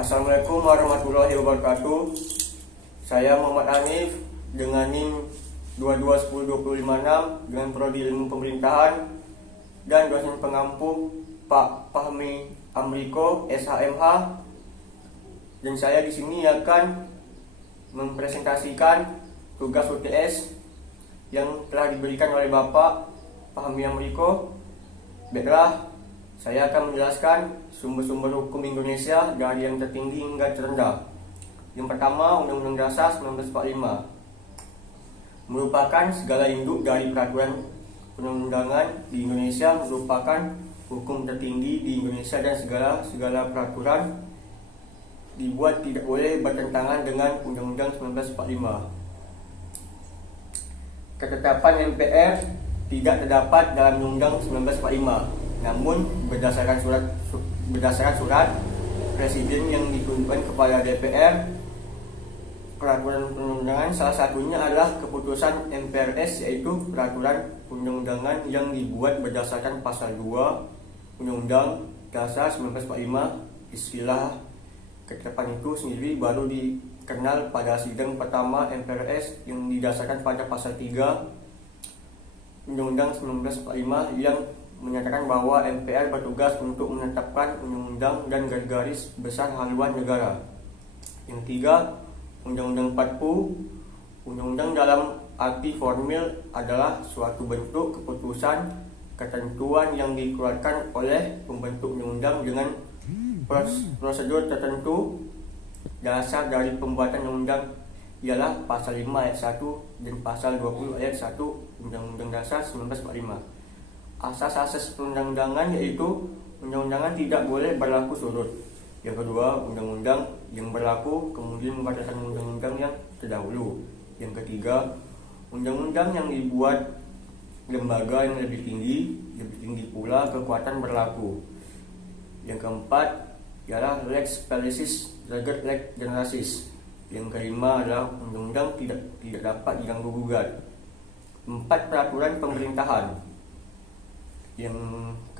Assalamualaikum warahmatullahi wabarakatuh. Saya Muhammad Hanif dengan NIM 2210256 dengan Prodi Ilmu Pemerintahan dan dosen pengampu Pak Fahmi Amriko SHMH. Dan saya di sini akan mempresentasikan tugas UTS yang telah diberikan oleh Bapak Fahmi Amriko. Baiklah, saya akan menjelaskan sumber-sumber hukum Indonesia dari yang tertinggi hingga terendah. Yang pertama, Undang-Undang Dasar 1945 merupakan segala induk dari peraturan perundang-undangan di Indonesia, merupakan hukum tertinggi di Indonesia dan segala peraturan dibuat tidak boleh bertentangan dengan Undang-Undang 1945. Ketetapan MPR tidak terdapat dalam Undang-Undang 1945. Namun berdasarkan surat Presiden yang ditunjukkan kepada DPR, peraturan perundangan salah satunya adalah keputusan MPRS, yaitu peraturan perundang-undangan yang dibuat berdasarkan pasal 2 Undang-Undang Dasar 1945. Istilah ketetapan itu sendiri baru dikenal pada sidang pertama MPRS yang didasarkan pada pasal 3 Undang-Undang 1945 yang menyatakan bahwa MPR bertugas untuk menetapkan undang-undang dan garis besar haluan negara. Yang tiga, Undang-Undang 40. Undang-undang dalam arti formil adalah suatu bentuk keputusan ketentuan yang dikeluarkan oleh pembentuk undang-undang dengan prosedur tertentu. Dasar dari pembuatan undang-undang ialah pasal 5 ayat 1 dan pasal 20 ayat 1 Undang-Undang Dasar 1945. Asas-asas perundang-undangan yaitu undang-undangan tidak boleh berlaku surut. Yang kedua, undang-undang yang berlaku kemudian membatalkan undang-undang yang terdahulu. Yang ketiga, undang-undang yang dibuat lembaga yang lebih tinggi pula kekuatan berlaku. Yang keempat ialah lex specialis legat lex generalis. Yang kelima adalah undang-undang tidak dapat diganggu-gugat. 4. Peraturan pemerintahan. Yang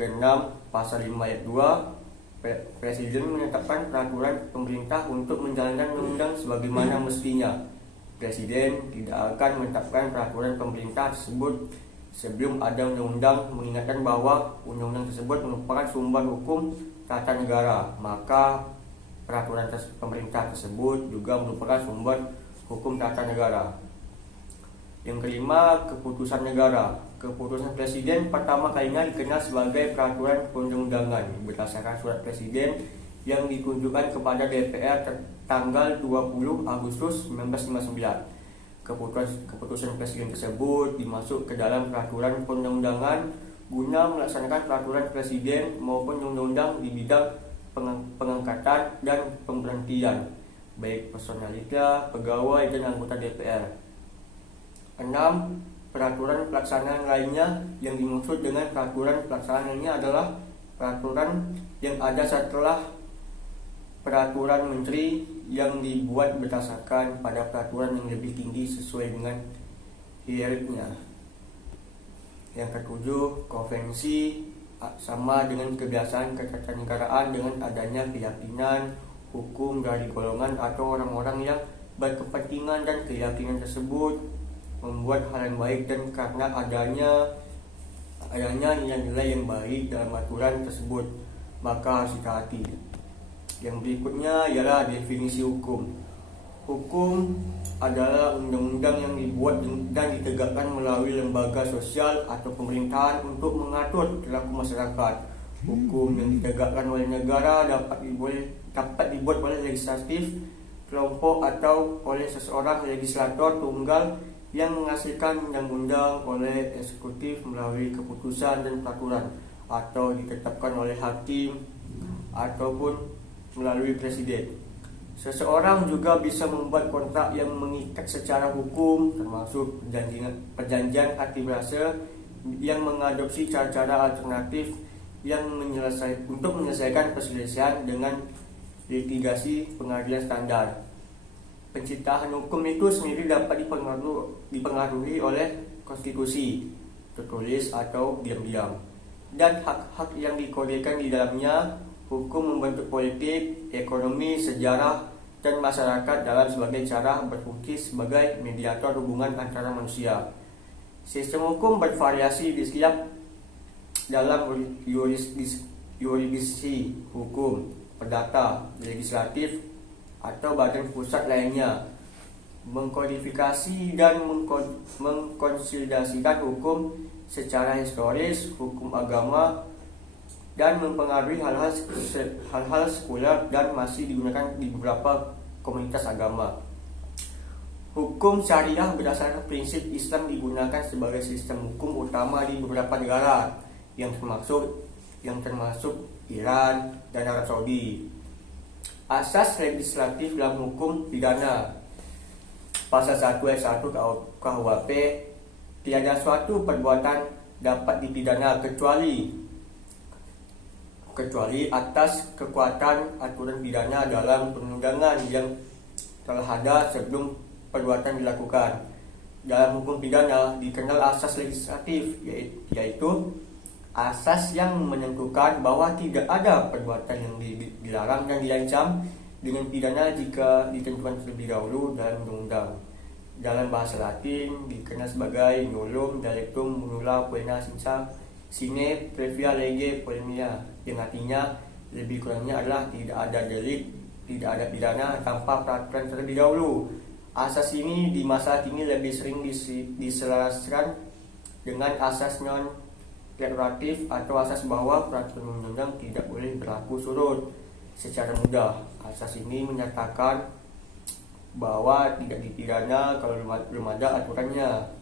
keenam, pasal 5 ayat 2, Presiden menetapkan peraturan pemerintah untuk menjalankan undang-undang sebagaimana mestinya. Presiden tidak akan menetapkan peraturan pemerintah tersebut sebelum ada undang-undang mengingatkan bahwa undang-undang tersebut merupakan sumber hukum tata negara. Maka peraturan pemerintah tersebut juga merupakan sumber hukum tata negara. Yang kelima, keputusan negara. Keputusan Presiden pertama kalinya dikenal sebagai peraturan perundang-undangan berdasarkan surat Presiden yang ditunjukkan kepada DPR tanggal 20 Agustus 1959. Keputusan Presiden tersebut dimasuk ke dalam peraturan perundang-undangan guna melaksanakan peraturan Presiden maupun undang-undang di bidang pengangkatan dan pemberhentian, baik personalita, pegawai dan anggota DPR. 6. Peraturan pelaksanaan lainnya. Yang dimaksud dengan peraturan pelaksanaan lainnya adalah peraturan yang ada setelah peraturan menteri yang dibuat berdasarkan pada peraturan yang lebih tinggi sesuai dengan hierarkinya. Yang ketujuh, konvensi sama dengan kebiasaan ketatanegaraan dengan adanya keyakinan hukum dari golongan atau orang-orang yang berkepentingan dan keyakinan tersebut membuat hal yang baik, dan karena adanya nilai-nilai yang baik dalam aturan tersebut maka harus ditaati. Yang berikutnya ialah definisi hukum. Hukum adalah undang-undang yang dibuat dan ditegakkan melalui lembaga sosial atau pemerintahan untuk mengatur perilaku masyarakat. Hukum yang ditegakkan oleh negara dapat dibuat oleh legislatif, kelompok atau oleh seseorang legislator tunggal yang menghasilkan undang-undang oleh eksekutif melalui keputusan dan peraturan, atau ditetapkan oleh hakim ataupun melalui presiden. Seseorang juga bisa membuat kontrak yang mengikat secara hukum, termasuk perjanjian arti berasa yang mengadopsi cara-cara alternatif yang untuk menyelesaikan perselisihan dengan litigasi pengadilan standar. Penciptaan hukum itu sendiri dapat dipengaruhi oleh konstitusi, tertulis atau diam-diam, dan hak-hak yang dikodekan di dalamnya. hukum membentuk politik, ekonomi, sejarah, dan masyarakat dalam sebagai cara berfungsi sebagai mediator hubungan antara manusia. Sistem hukum bervariasi di setiap dalam yurisdiksi hukum, perdata, legislatif, atau badan pusat lainnya. Mengkodifikasi dan mengkonsolidasikan hukum secara historis, hukum agama, dan mempengaruhi hal-hal sekuler dan masih digunakan di beberapa komunitas agama. Hukum syariah berdasarkan prinsip Islam digunakan sebagai sistem hukum utama di beberapa negara yang termasuk Iran dan Arab Saudi. Asas legislatif dalam hukum pidana. Pasal 1 ayat 1 KUHP, tiada suatu perbuatan dapat dipidana kecuali atas kekuatan aturan pidana dalam perundangan yang telah ada sebelum perbuatan dilakukan. Dalam hukum pidana dikenal asas legislatif, yaitu asas yang menentukan bahwa tidak ada perbuatan yang dilarang dan diancam dengan pidana jika ditentukan terlebih dahulu dalam undang-undang. Dalam bahasa Latin dikenal sebagai nulum delictum nulla poena sine previa lege poenia, yang artinya lebih kurangnya adalah tidak ada delik, tidak ada pidana tanpa peraturan terlebih dahulu. Asas ini di masa kini lebih sering diselaraskan dengan asas non deklaratif atau asas bahwa peraturan undang-undang tidak boleh berlaku surut secara mudah. Asas ini menyatakan bahwa tidak dipidana kalau belum ada aturannya.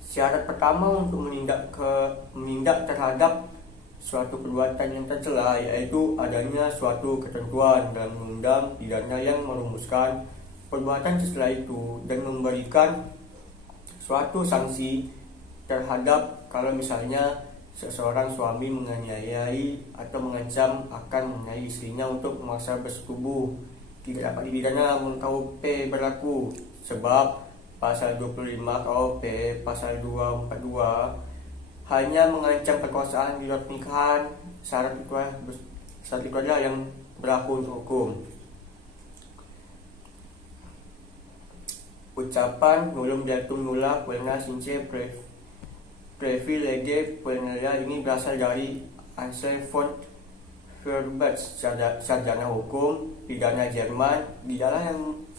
Syarat pertama untuk menindak terhadap suatu perbuatan yang tercela yaitu adanya suatu ketentuan dalam undang pidana yang merumuskan perbuatan tercela itu dan memberikan suatu sanksi terhadap kalau misalnya seseorang suami menganiayai atau mengancam akan menganiayai istrinya untuk memaksa bersetubuh. Tidak dapat dipidana KUHP berlaku sebab pasal 25 KUHP pasal 242 hanya mengancam perkosaan di luar pernikahan. Syarat itu adalah yang berlaku untuk hukum. Ucapan nulum delictum nulla poena sine previa lege poenia ini berasal dari Ansel von Feuerbach, sarjana hukum pidana Jerman. Dialah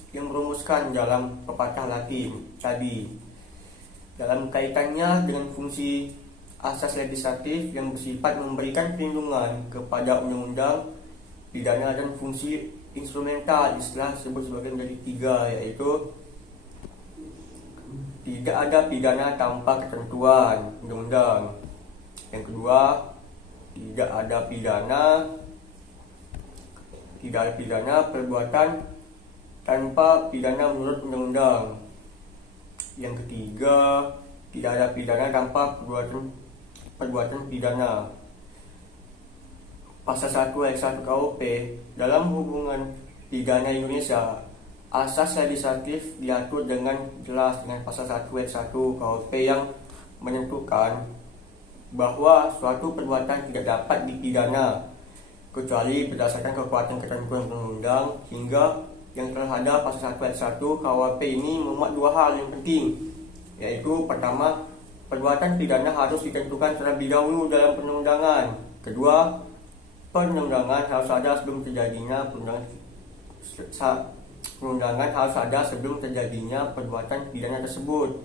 yang merumuskan dalam pepatah Latin tadi. Dalam kaitannya dengan fungsi asas legislatif yang bersifat memberikan perlindungan kepada undang-undang pidana dan fungsi instrumental, istilah sebut sebagai menjadi 3, yaitu tidak ada pidana tanpa ketentuan undang-undang. Yang kedua, tidak ada pidana perbuatan tanpa pidana menurut undang-undang. Yang ketiga, tidak ada pidana tanpa perbuatan pidana. Pasal 1 ayat 1 KUHP, dalam hubungan pidana Indonesia, asas legislatif diatur dengan jelas dengan pasal 1 ayat 1 KUHP yang menentukan bahwa suatu perbuatan tidak dapat dipidana kecuali berdasarkan kekuatan ketentuan undang-undang, hingga yang telah ada pasal 1 ayat 1 KUHP ini memuat 2 hal yang penting, yaitu pertama, perbuatan pidana harus ditentukan terlebih dahulu dalam perundangan. Kedua, perundangan harus ada sebelum terjadinya perbuatan pidana tersebut.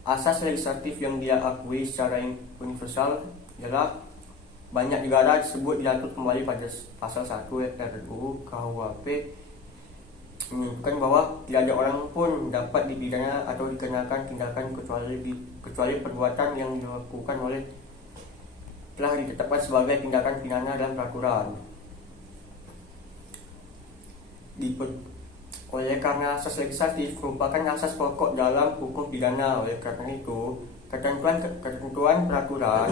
Asas legislatif yang dia akui secara universal ialah banyak negara tersebut diatur kembali pada pasal 1 RUU KUHP, menunjukkan bahwa tidak ada orang pun dapat dipidana atau dikenakan tindakan kecuali perbuatan yang dilakukan telah ditetapkan sebagai tindakan pidana dalam peraturan. Oleh karena asas legislatif merupakan asas pokok dalam hukum pidana, oleh karena itu ketentuan peraturan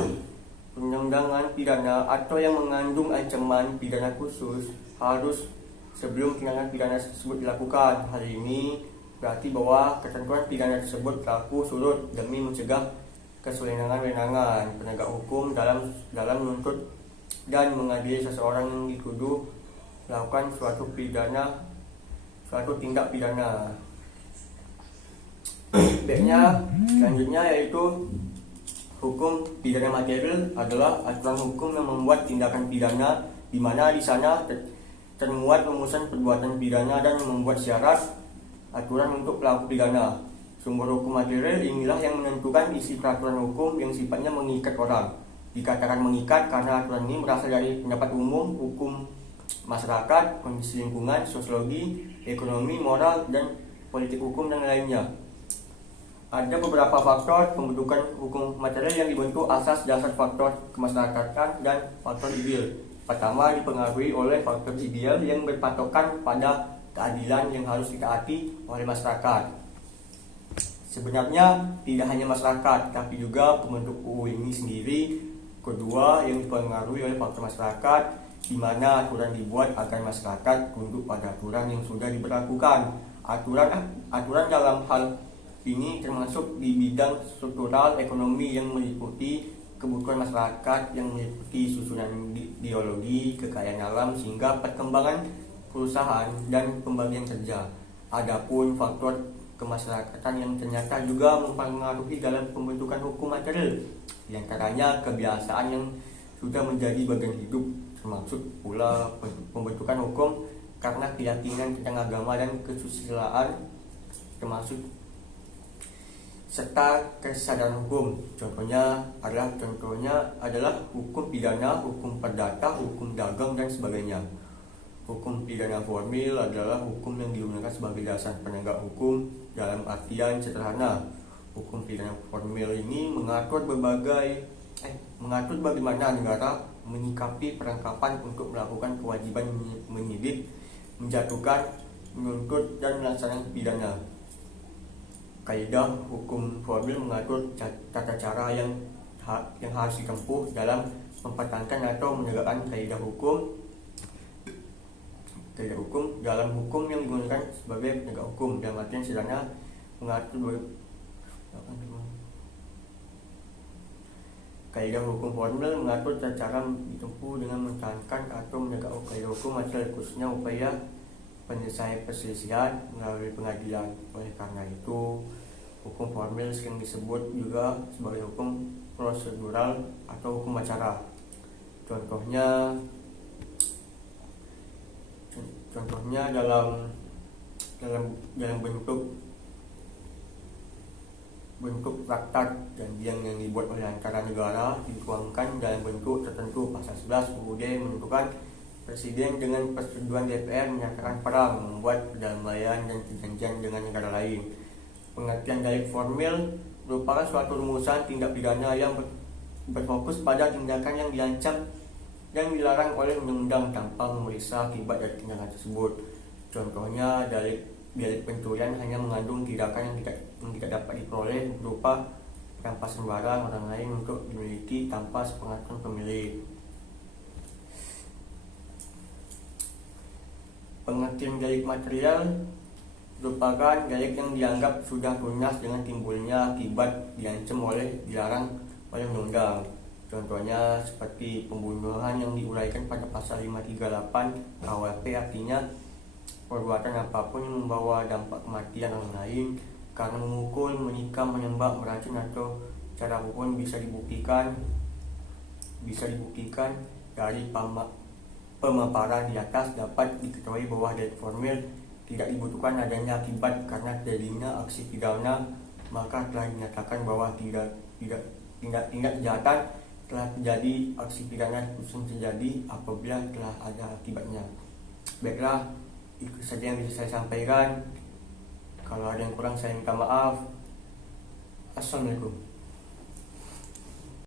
perundangan pidana atau yang mengandung ancaman pidana khusus harus sebelum tindakan pidana tersebut dilakukan. Hal ini berarti bahwa ketentuan pidana tersebut berlaku surut demi mencegah kesewenang-wenangan penegak hukum dalam menuntut dan mengadili seseorang yang dituduh melakukan suatu tindak pidana. Baiknya, selanjutnya yaitu hukum pidana material adalah aturan hukum yang membuat tindakan pidana, di mana di sana termuat rumusan perbuatan pidana dan membuat syarat aturan untuk pelaku pidana. Sumber hukum material inilah yang menentukan isi peraturan hukum yang sifatnya mengikat orang. Dikatakan mengikat karena aturan ini berasal dari pendapat umum, hukum masyarakat, kondisi lingkungan, sosiologi, ekonomi, moral, dan politik hukum dan lainnya. Ada beberapa faktor pembentukan hukum material yang dibentuk asas dasar faktor kemasyarakatan dan faktor ideal. Pertama, dipengaruhi oleh faktor ideal yang berpatokan pada keadilan yang harus ditaati oleh masyarakat. Sebenarnya tidak hanya masyarakat, tapi juga pembentuk UU ini sendiri. Kedua, yang dipengaruhi oleh faktor masyarakat, di mana aturan dibuat agar masyarakat tunduk pada aturan yang sudah diberlakukan. Aturan dalam hal ini termasuk di bidang struktural ekonomi yang meliputi kebutuhan masyarakat, yang meliputi susunan ideologi, kekayaan alam, sehingga perkembangan perusahaan dan pembagian kerja. Adapun faktor kemasyarakatan yang ternyata juga mempengaruhi dalam pembentukan hukum material, di antaranya kebiasaan yang sudah menjadi bagian hidup, termasuk pula pembentukan hukum karena keyakinan tentang agama dan kesusilaan, termasuk serta kesadaran hukum. Contohnya adalah hukum pidana, hukum perdata, hukum dagang, dan sebagainya. Hukum pidana formil adalah hukum yang digunakan sebagai dasar penegak hukum dalam artian sederhana. Hukum pidana formil ini mengatur bagaimana negara menyikapi perangkapan untuk melakukan kewajiban menyidik, menjatuhkan, menuntut, dan melaksanakan pidana. Kaidah hukum formil mengatur tata cara yang harus ditempuh dalam mempertahankan atau menegakkan kaidah hukum dalam hukum yang digunakan sebagai penegak hukum. Dalam artian sederhana, mengatur kaidah hukum formil mengatur tata cara ditempuh dengan mempertahankan atau menegakkan kaidah hukum, khususnya upaya penyelesaian perselisihan melalui pengadilan. Oleh karena itu, hukum formil sering disebut juga sebagai hukum prosedural atau hukum acara. Contohnya dalam bentuk traktat janjian yang dibuat oleh antara negara, dituangkan dalam bentuk tertentu. Pasal 11 UUD menentukan Presiden dengan persetujuan DPR menyatakan perang, membuat perdamaian dan perjanjian dengan negara lain. Pengertian dari formil merupakan suatu rumusan tindak pidana yang berfokus pada tindakan yang diancam dan dilarang oleh undang-undang tanpa memeriksa akibat dari tindakan tersebut. Contohnya, delik pencurian hanya mengandung tindakan yang tidak dapat diperoleh berupa rampasan barang orang lain untuk dimiliki tanpa sepengetahuan pemilik. Pengertian delik material merupakan delik yang dianggap sudah lunas dengan timbulnya akibat diancam dilarang oleh undang-undang. Contohnya seperti pembunuhan yang diuraikan pada pasal 538 KUHP, artinya perbuatan apapun yang membawa dampak kematian orang lain karena memukul, menikam, menembak, meracun atau cara apapun bisa dibuktikan dari pemaparan di atas, dapat diketahui bahwa delik formil tidak dibutuhkan adanya akibat karena terjadinya aksi pidana, maka telah dinyatakan bahwa tindak kejahatan telah terjadi, aksi pidana khusus terjadi apabila telah ada akibatnya. Baiklah, itu saja yang bisa saya sampaikan. Kalau ada yang kurang saya minta maaf. Assalamualaikum.